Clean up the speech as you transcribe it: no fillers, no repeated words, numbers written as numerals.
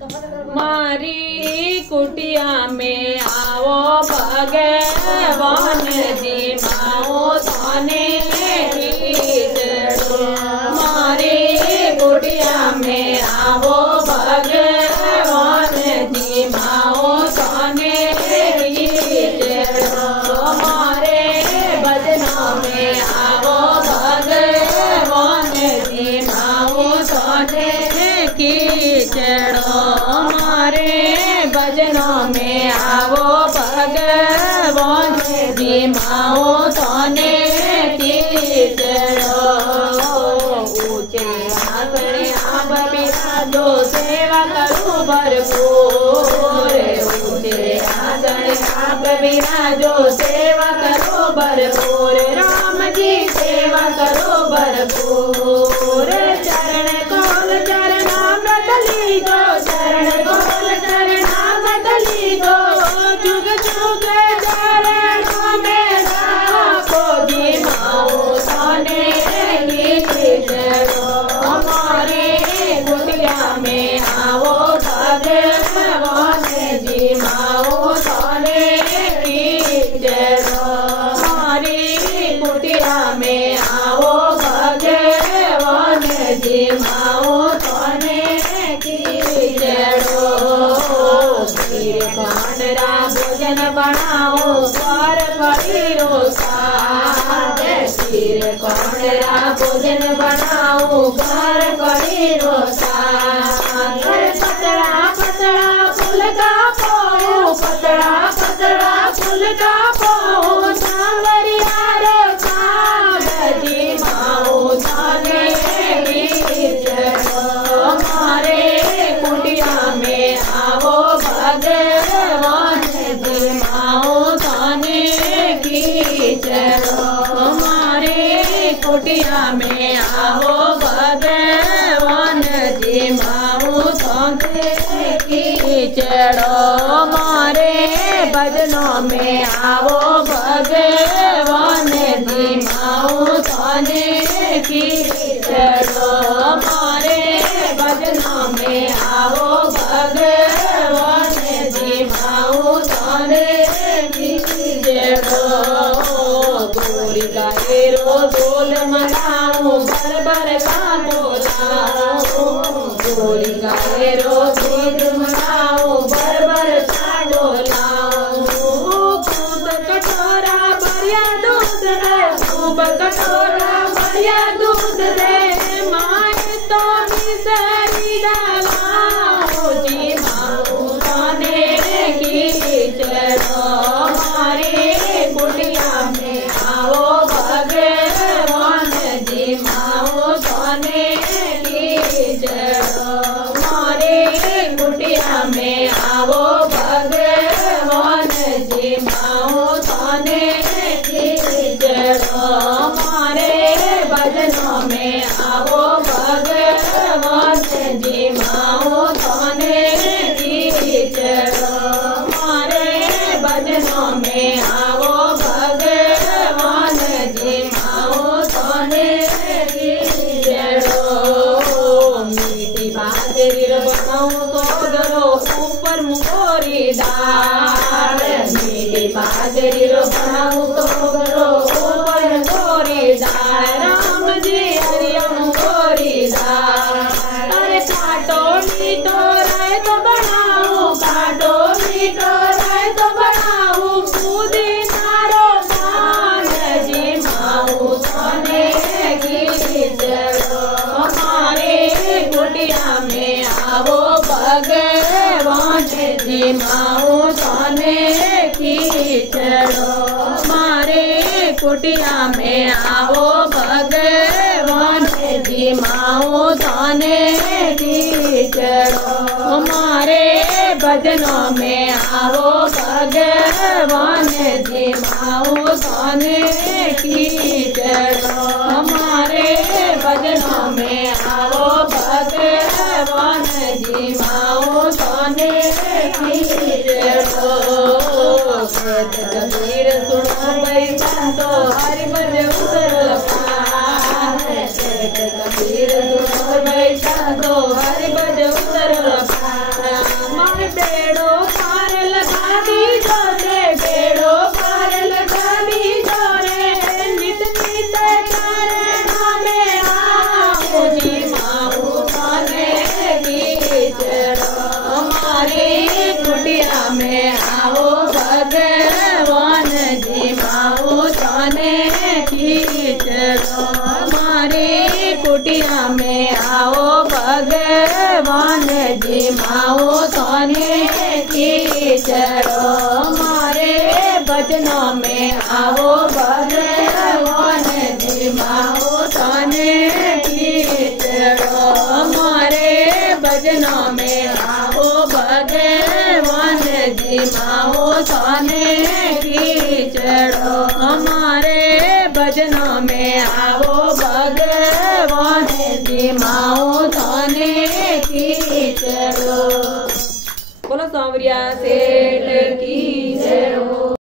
मारी कुटिया में आओ भगवान जी माओ थाने कीचड़ो। मारी कुटिया में आओ भगवान जी माओ थाने कीचड़ो। हमारे भजनों में आओ भगवान जी माओ थाने कीचड़ो। हमारे भजनों में आओ भगवान जी माओ थाने कीचड़ो। ऊंचे आंगणे आप बिराजो सेवा करूं भरपूर। ऊंचे आंगणे आप बिराजो सेवा करो भरपूर। राम जी सेवा करो भरपूर। चरण कौल चरणामृत लीधो। चरण कौल चरणामृत लीधो। जुग जुग चरणों में राखो जी माओ थाने कीचड़ो। हमारे कुटिया में आओ भगवान जी माओ थाने कीचड़ो। हमारी कुटिया में आओ भगवान जी माओ थाने कीचड़ो। खीर खांडरा भोजन बनाओ द्वार पड़ीरो साथ। खीर खांडरा भोजन बनाओ द्वार पड़ीरो साथ। पतड़ा पतड़ा फूल का पाओ। पतड़ा पतड़ा फूल का पाओ। सांवरिया रो साग जी माओ थाने कीचड़ो। हमारे कुटिया में आओ भगवान जी माओ थाने कीचड़ो। हमारे कुटिया में आओ भगवान जी माओ थाने कीचड़ो। हमारे भजनों में आओ भगवान जी माओ थाने कीचड़ो। हमारे भजनों में आओ भगवान जी माओ थाने कीचड़ो। गोरी गायरो डोल मनाओ भर भर का डोलाओ। गोरी गायरो डोल मनाओ भर भर का डोलाओ। खूब कटोरा भरिया दूध रे। खूब कटोरा भरिया दूध रे। माए तो मिसरी डालाओ जी माओ थाने कीचड़ो। हमारे कुटिया में आओ भगवान जी माओ थाने कीचड़ो। हमारे कुटिया में आओ भगवान जी माओ थाने कीचड़ो। हमारे भजनों में आओ भगवान जी माओ थाने कीचड़ो। हमारे भजनों में आओ भगवान जी माओ थाने कीचड़ो। मीठी बाजरी बनाऊं तो धरो ऊपर मुकोरी दाल। मीठी बाजरी बनाऊं तो धरो ऊपर मुकोरी दाल। राम जी हरियम मुकोरी दाल। अरे काटो मीठो रहे तो बनाऊं। काटो मीठो रहे तो बनाऊं। पुदीना रो पान जी माओ थाने कीचड़ो। हमारे कुटिया में आओ भगवान जी माओ थाने कीचड़ो। हमारे कुटिया में आओ भगवान जी माओ थाने कीचड़ो। हमारे भजनों में आओ भगवान जी माओ थाने कीचड़ो। हमारे भजनों में आओ भगवान जी माओ थाने कीचड़ो। कबीर सुनो भाई संतो हरि भज उतर कबीर सुनो भाई संतो हरि भज उतर जी माओ थाने कीचड़ो मारे भजनों में आओ भगवान जी माओ थाने कीचड़ो मारे भजनों में आओ भगवान जी माओ थाने कीचड़ो हमारे भजनों में आओ भगवान जी माओ थाने कीचड़ो। बोलो सांवरिया सेठ की